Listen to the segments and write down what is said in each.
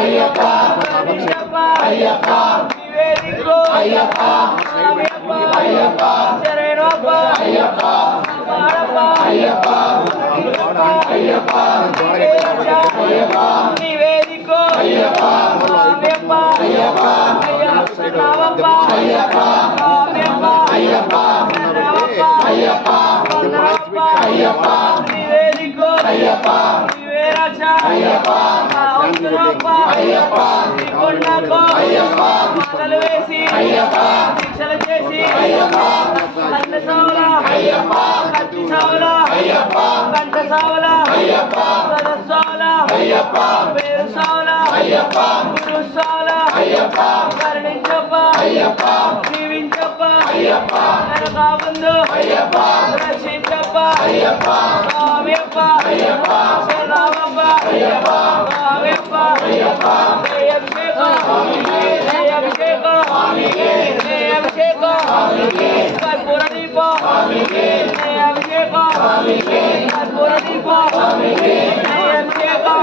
అయ్యప్ప అయ్యప్ప నివేదికో అయ్యప్ప స్వామియప్ప అయ్యప్ప శరణప్ప అయ్యప్ప మారప్ప అయ్యప్ప అయ్యప్ప అయ్యప్ప నివేదికో అయ్యప్ప స్వామియప్ప అయ్యప్ప నామప్ప అయ్యప్ప స్వామియప్ప అయ్యప్ప నామప్ప అయ్యప్ప వందనప్ప అయ్యప్ప నివేదికో అయ్యప్ప నివేరచ అయ్యప్ప వందనప్ప అయ్యప్ప కొండకో అయ్యప్ప మాటలు వేసి అయ్యప్ప దీక్షలు చేసి అయ్యప్ప కంట సావల అయ్యప్ప కత్తి సావల అయ్యప్ప కంట సావల అయ్యప్ప సావల అయ్యప్ప పేరు సావల అయ్యప్ప గురు సావల అయ్యప్ప కరుణించప్ప అయ్యప్ప జీవించప్ప అయ్యప్ప వెనక ముందు అయ్యప్ప రక్షించప్ప అయ్యప్ప స్వామియప్ప అయ్యప్ప శరణమప్ప అయ్యప్ప స్వామియప్ప అయ్యప్ప అభిషేకం అభిషేకం కర్పూర దీపం అభిషేకం కర్పూర దీపం అభిషేకం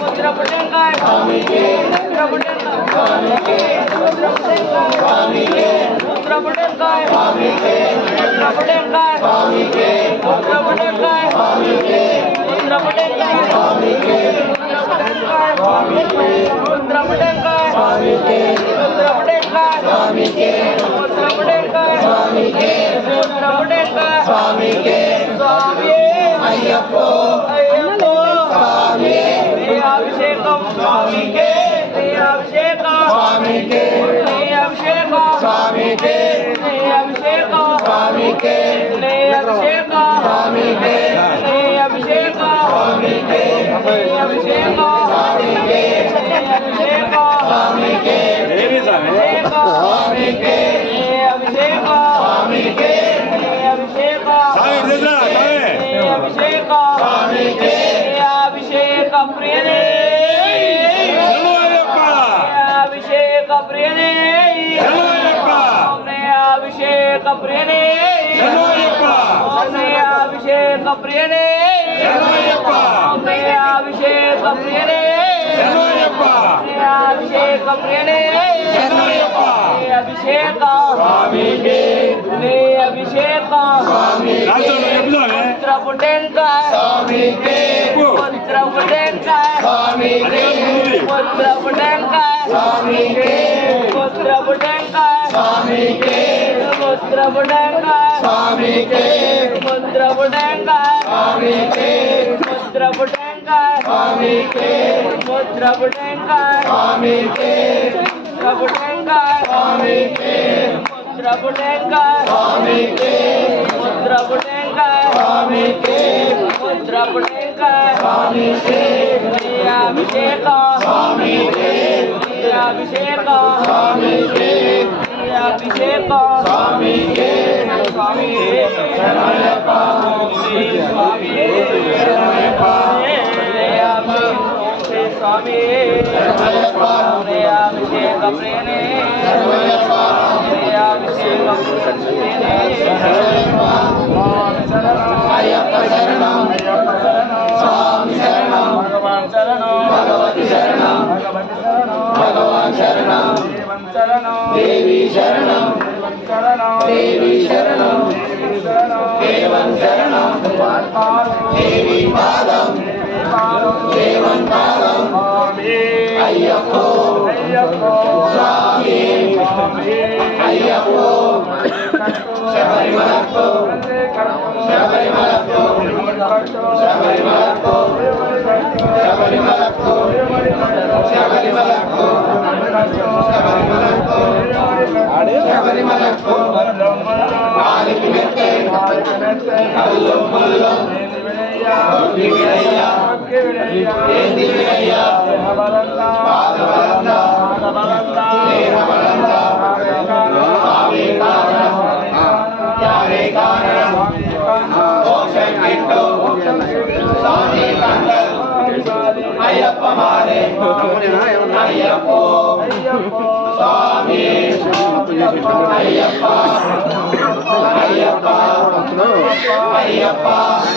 ముద్ర పుట్టంకాయ ముద్ర పుట్టంకాయ ముద్ర పుట్టంకాయ ముద్ర పుట్టంకాయ ముద్ర పుట్టంకాయ ముద్ర పుట్టంకాయ ముద్ర పుట్టంకాయ స్వామికే అయ్యప్ప స్వామి అభిషేకం స్వామికే అభిషేకం స్వామికే అభిషేకం స్వామికే అభిషేకం స్వామికే అభిషేకం స్వామికే అభిషేకం స్వామికే అభిషేకం స్వామికే స్వామికే స్వామికే స్వామికే స్వామికే అభిషేక ప్రియనే అభిషేక ప్రియనే అభిషేక ప్రియనే అభిషేక ప్రియనే అభిషేక ప్రియనే అభిషేక ప్రియనే అభిషేక స్వామికే అభిషేక పుత్ర పుట్టంకాయ స్వామికే పుత్ర పుట్టంకాయ స్వామికే పుత్ర పుట్టంకాయ స్వామికే పుత్ర పుట్టంకాయ స్వామికే పుత్ర పుట్టంకాయ స్వామికే పుత్ర పుట్టంకాయ స్వామికే పుత్ర పుట్టంకాయ స్వామికే పుత్ర పుట్టంకాయ స్వామికే పుత్ర పుట్టంకాయ స్వామికే పుత్ర పుట్టంకాయ స్వామికే పుత్ర పుట్టంకాయ స్వామికే పుత్ర పుట్టంకాయ స్వామికే అభిషేక స్వామికే అభిషేక స్వామికే అభిషేక స్వామికే స్వామి శరణయ్యప్ప స్వామి శరణయ్యప్ప స్వామి శరణయ్యప్ప అభిషేక ప్రేణే శరణయ్యప్ప అభిషేక ప్రేణే అయ్యప్ప శరణం స్వామి శరణం భగవాన్ శరణం భగవతి శరణం భగవాన్ శరణం దేవి శరణం దేవి శరణం దేవన్ శరణం దేవి పాదం దేవన్ పాదం అయ్యప్ప స్వామి అయ్యప్ప శబరిమలప్ప శబరిమలప్ప శబరిమలప్ప శబరిమలప్ప శబరిమలప్ప శబరిమలప్ప నాలుగు మెట్టే అల్లం మల్లం దివిడయ్యా పాదబలంద దేహబలంద స్వామి కారణం యారే కారణం మోక్షం కిట్టు స్వామి కండల్ అయ్యప్ప మారే అయ్యప్ప స్వామి అయ్యప్ప అయ్యప్ప అయ్యప్ప అయ్యప్ప అయ్యప్ప అయ్యప్ప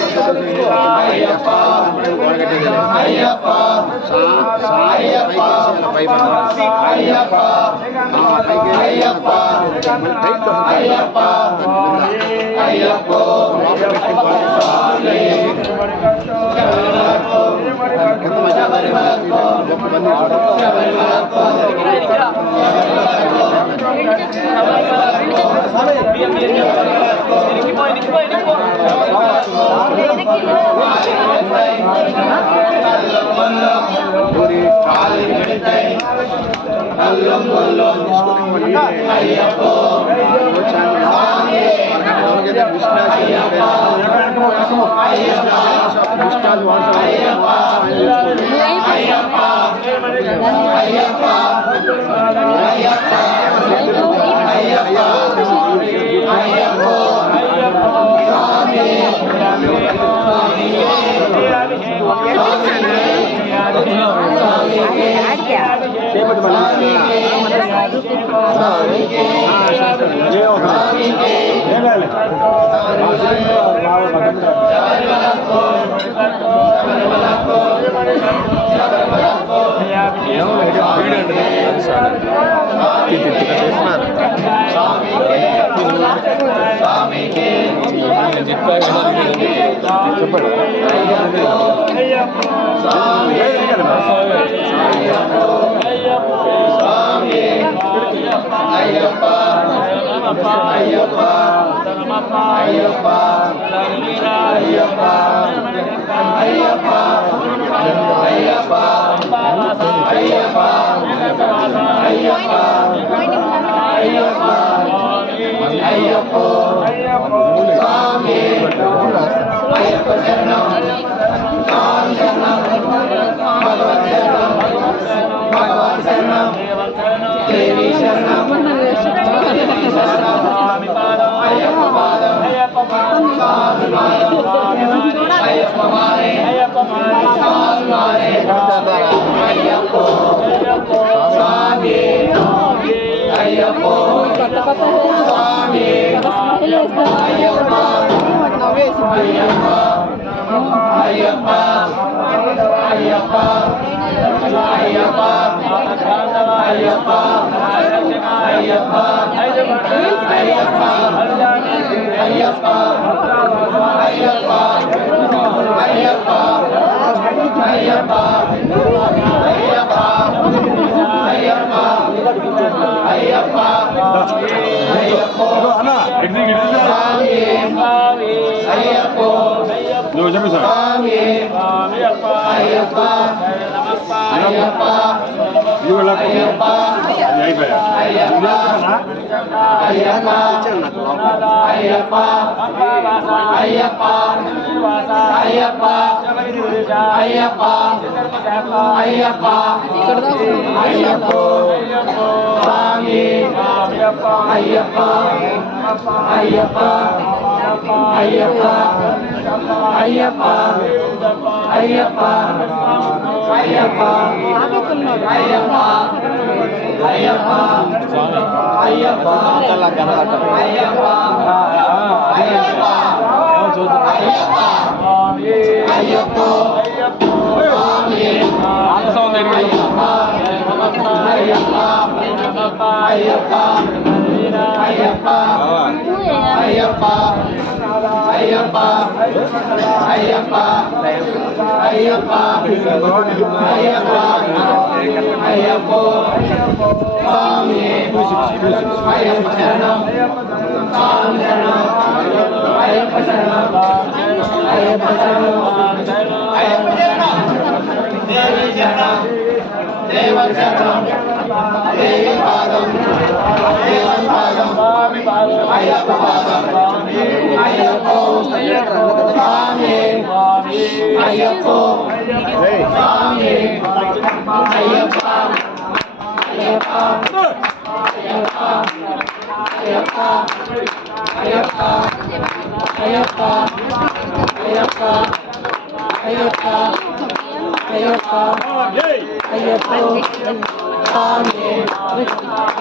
అయ్యప్ప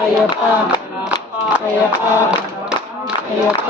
అయ్యప్ప అయ్యప్ప అయ్యప్ప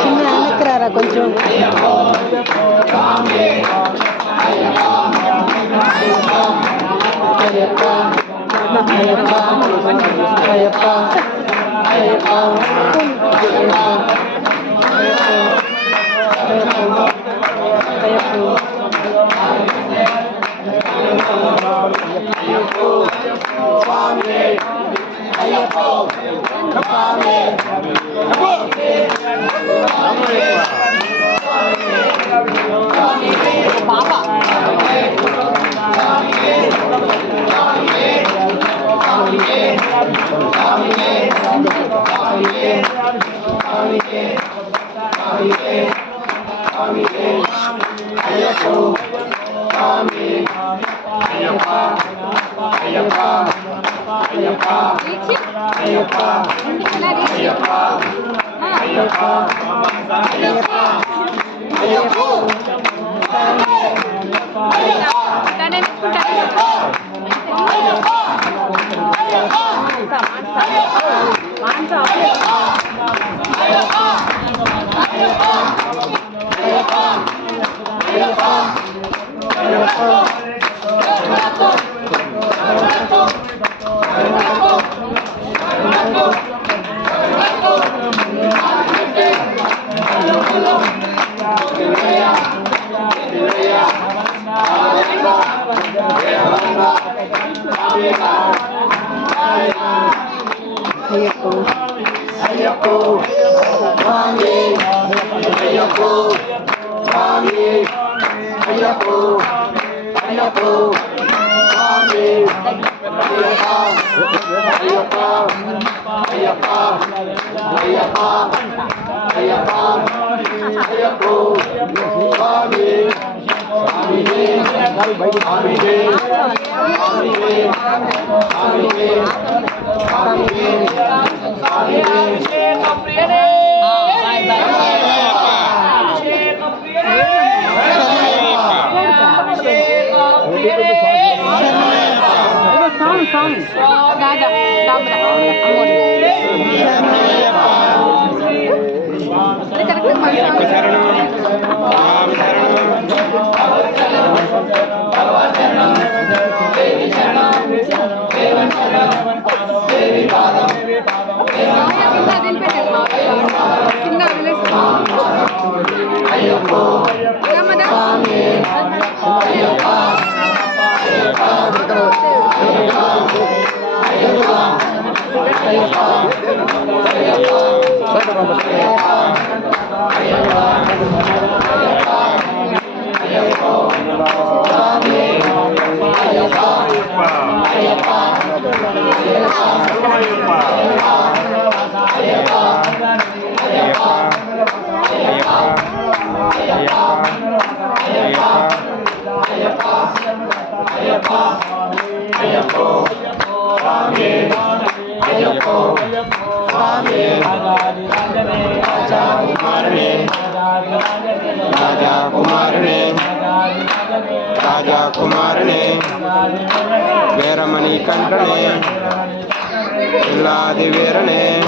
చిన్న వెనక్కిరారా కొంచెం Swami స్వామి అయ్యప్ప అయ్యప్ప అయ్యప్ప అయ్యప్ప అయ్యప్ప అయ్యప్ప అయ్యప్ప అయ్యప్ప స్వామి అయ్యప్ప స్వామి అయ్యప్ప అయ్యప్ప స్వామి అయ్యప్ప అయ్యప్ప అయ్యప్ప అయ్యప్ప అయ్యప్ప స్వామి రాజకుమారుని వీరమణి కంఠనే ఇల్లాది వీరనే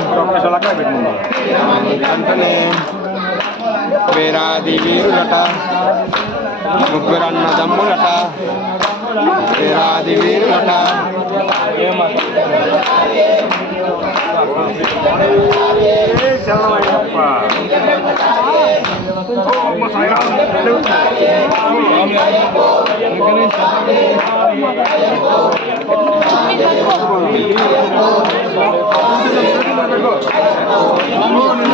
వీరమణి కంఠనే వీరాది వీరులట ముగ్గురన్న దమ్ములట వీరాది వీరులట